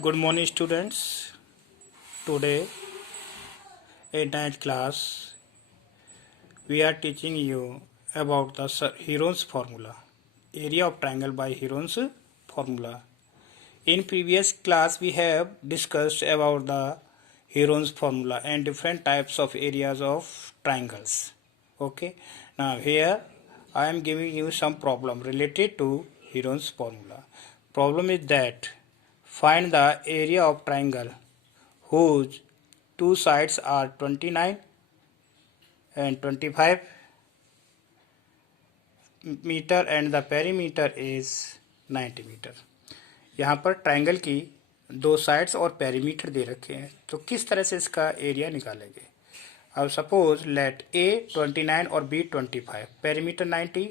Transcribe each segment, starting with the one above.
Good morning, students. Today in 9th class, we are teaching you about the Heron's formula, area of triangle by Heron's formula. In previous class, we have discussed about the Heron's formula and different types of areas of triangles. Okay. Now here I am giving you some problem related to Heron's formula. Problem is that find the area of triangle whose two sides are 29 and 25 meter and the perimeter is 90 meter. यहाँ पर triangle की दो sides और perimeter दे रखे हैं, तो किस तरह से इसका एरिया निकालेंगे। अब सपोज लेट ए 29 और बी 25, पेरीमीटर 90,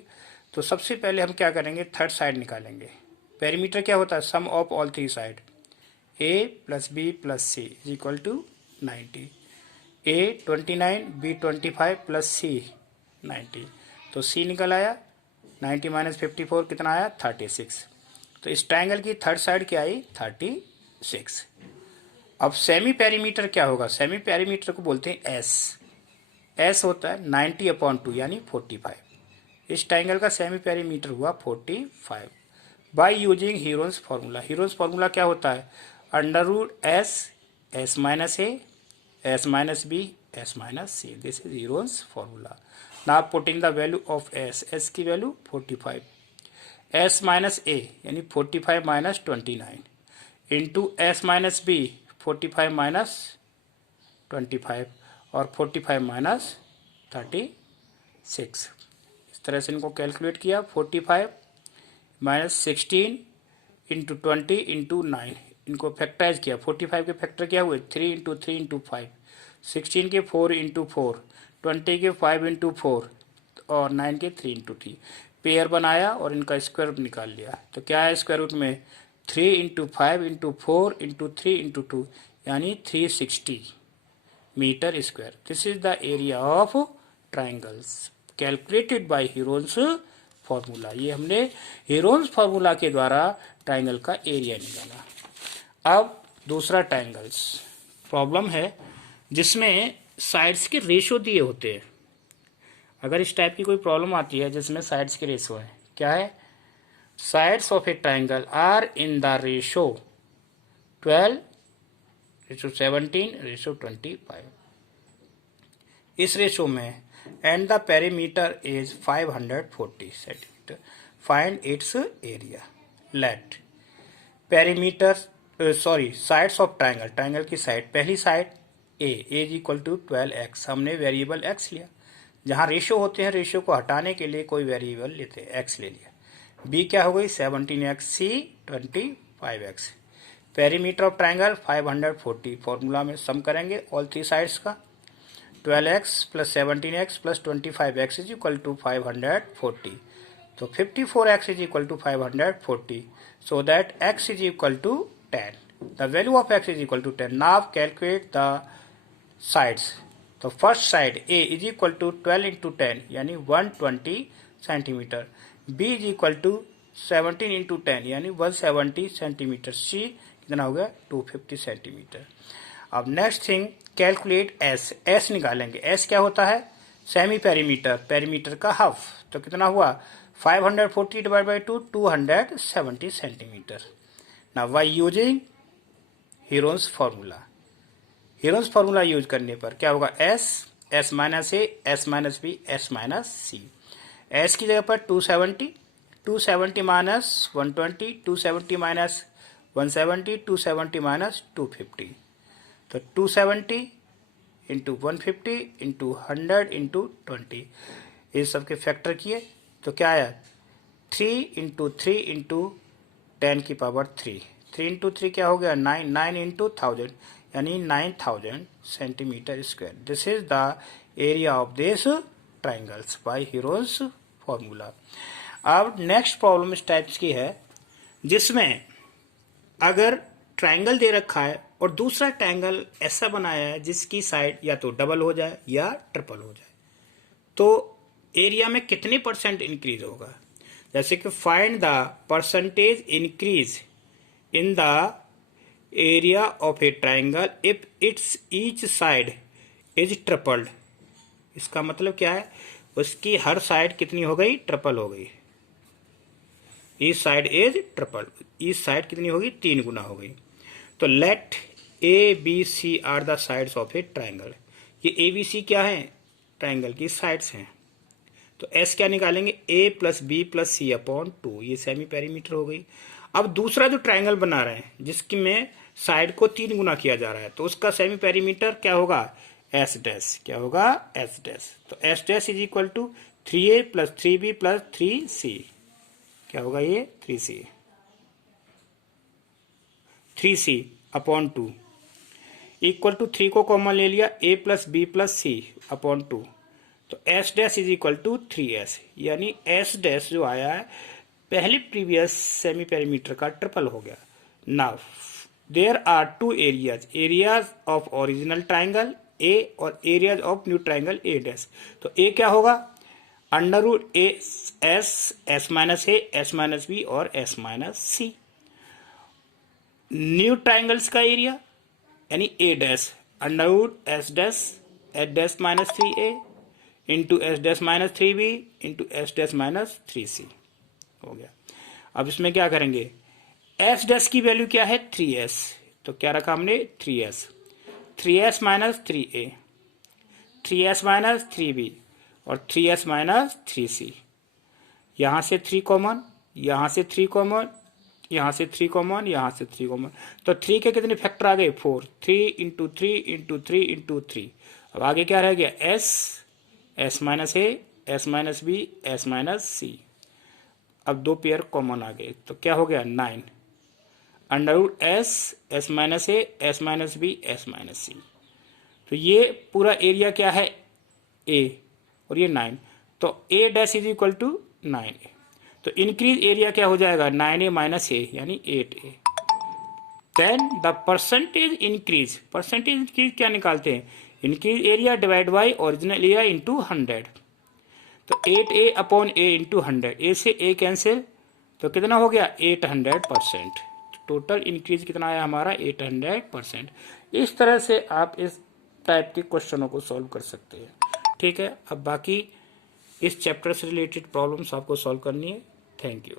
तो सबसे पहले हम क्या करेंगे, थर्ड साइड निकालेंगे। पेरीमीटर क्या होता है, sum of all three side, A plus B plus C is equal to 90। A 29, B 25 plus C 90, तो सी निकल आया 90 माइनस 54 कितना आया 36। तो इस ट्रायंगल की थर्ड साइड क्या आई 36। अब सेमी पेरीमीटर क्या होगा, सेमी पेरीमीटर को बोलते हैं एस। एस होता है 90/2 यानी 45। इस ट्रायंगल का सेमी पेरीमीटर हुआ 45 by using Heron's formula. Heron's formula क्या होता है, under root S, S minus A, S minus B, S minus C. This is Heron's formula. Now putting the value of S, S की value 45, S minus A यानी 45 minus 29 into S minus B 45 minus 25 और 45 minus 36। इस तरह से इनको calculate किया। 45 minus 16 into 20 into 9, इनको factorise किया। 45 के फैक्टर क्या हुए 3 इंटू 3 इंटू 5, 16 के 4 इंटू 4, 20 के 5 इंटू 4 और 9 के 3 इंटू 3। पेयर बनाया और इनका स्क्वायर रूट निकाल लिया। तो क्या है स्क्वायर रूट में 3 इंटू 5 इंटू 4 इंटू 3 इंटू 2 यानी 360 metre square. This is the area of triangles calculated by Heron's formula. ये हमने हीरोन्स फार्मूला के द्वारा ट्राइंगल का एरिया निकाला। अब दूसरा ट्राइंगल्स प्रॉब्लम है जिसमें साइड्स के रेशो दिए होते हैं। अगर इस टाइप की कोई प्रॉब्लम आती है जिसमें साइड्स के रेशो है, क्या है, sides of a triangle are in the ratio 12:17:25। इस रेशो में and the perimeter is 540 centimetre, find its area. Let perimeter sides of triangle, triangle की साइड, पहली side A is equal to 12x, हमने variable x लिया। जहां ratio होते हैं ratio को हटाने के लिए कोई वेरिएबल लेते हैं, x ले लिया। b क्या हो गई 17x, c 25x। Perimeter of triangle 540, formula में सम करेंगे ऑल थ्री साइड्स का, 12x plus 17x plus 25x is equal to 540। तो 54x is equal to 540, so that x is equal to 10। The value of x is equal to 10। Now calculate the sides. तो first side a is equal to 12 into 10 यानी 120 centimetre, b is equal to 17 into 10 यानी 170 centimetre, c कितना हो गया 250 centimetre. अब next thing calculate s, s निकालेंगे। s क्या होता है, सेमी पेरीमीटर, पेरीमीटर का हाफ, तो कितना हुआ 540 divide by 2 270 centimetre. Now by using Heron's formula, Heron's formula use करने पर क्या होगा, S, S minus A, S minus B, S minus C. S की जगह पर 270, 270 माइनस 120, 270 माइनस 170, 270 माइनस 250, तो 270 इंटू 150 इंटू 100 इंटू 20, ये सबके फैक्टर किए तो क्या आया 3 इंटू 3 इंटू 10 की पावर 3, 3 इंटू 3 क्या हो गया 9, 9 इंटू 1000 यानी 9000 centimetre square. This is the area of this triangles by Heron's formula. अब नेक्स्ट प्रॉब्लम इस टाइप्स की है जिसमें अगर ट्राइंगल दे रखा है और दूसरा ट्राइंगल ऐसा बनाया है जिसकी साइड या तो डबल हो जाए या ट्रिपल हो जाए, तो एरिया में कितने % इंक्रीज होगा। जैसे कि find the percentage increase in the area of a triangle if it's each side is tripled. इसका मतलब क्या है, उसकी हर साइड कितनी हो गई, ट्रिपल हो गई। Each side is triple, each side कितनी होगी, 3 गुना हो गई। तो let A B C are the sides of a triangle. ये ए बी सी क्या है, ट्राइंगल की साइड्स हैं। तो एस क्या निकालेंगे, ए plus B plus C upon 2, ये सेमी पेरीमीटर हो गई। अब दूसरा जो ट्राइंगल बना रहे हैं जिसकी में साइड को 3 गुना किया जा रहा है, तो उसका सेमी पेरीमीटर क्या होगा, एस डैश। क्या होगा, एस डैश। तो S dash is equal to 3a plus 3b plus 3c। क्या होगा ये, 3c अपॉन 2 इक्वल टू 3 को कॉमन ले लिया, a plus B plus C upon 2। तो S dash is equal to 3s, यानी एस डैश जो आया है पहले प्रीवियस सेमी पेरीमीटर का ट्रिपल हो गया। Now there are 2 areas, areas of original triangle A और areas of new triangle A dash. तो ए क्या होगा, under root A S minus A, S minus B और S minus C. New triangles का area यानी ए dash, under root S dash minus 3a into S dash minus 3b into S dash minus 3c हो गया। अब इसमें क्या करेंगे, S dash की वैल्यू क्या है, 3s। तो क्या रखा हमने, 3s minus 3a, 3s minus 3b और 3s माइनस 3c। यहां से 3 कॉमन, यहां से 3 कॉमन, यहां से 3 कॉमन, यहां से 3 कॉमन। तो 3 के कितने फैक्टर आ गए, 4। 3 इंटू 3 इंटू 3 इंटू 3। अब आगे क्या रह गया, S minus A, S minus B, S minus C. अब 2 पेयर कॉमन आ गए, तो क्या हो गया, 9 under root S minus A, S minus B, S minus C. तो ये पूरा एरिया क्या है, ए, और ये 9। तो A dash is equal to 9a। तो इंक्रीज एरिया क्या हो जाएगा, 9a माइनस ए यानी 8a। Then the percentage increase, percentage increase क्या निकालते हैं, increase area divide by original area into 100। तो 8a अपॉन a इंटू 100, a से a कैंसिल, तो कितना हो गया, 800%। टोटल इंक्रीज कितना आया हमारा, 800%। इस तरह से आप इस टाइप के क्वेश्चनों को सॉल्व कर सकते हैं। ठीक है, अब बाकी इस चैप्टर से रिलेटेड प्रॉब्लम्स आपको सॉल्व करनी है। Thank you.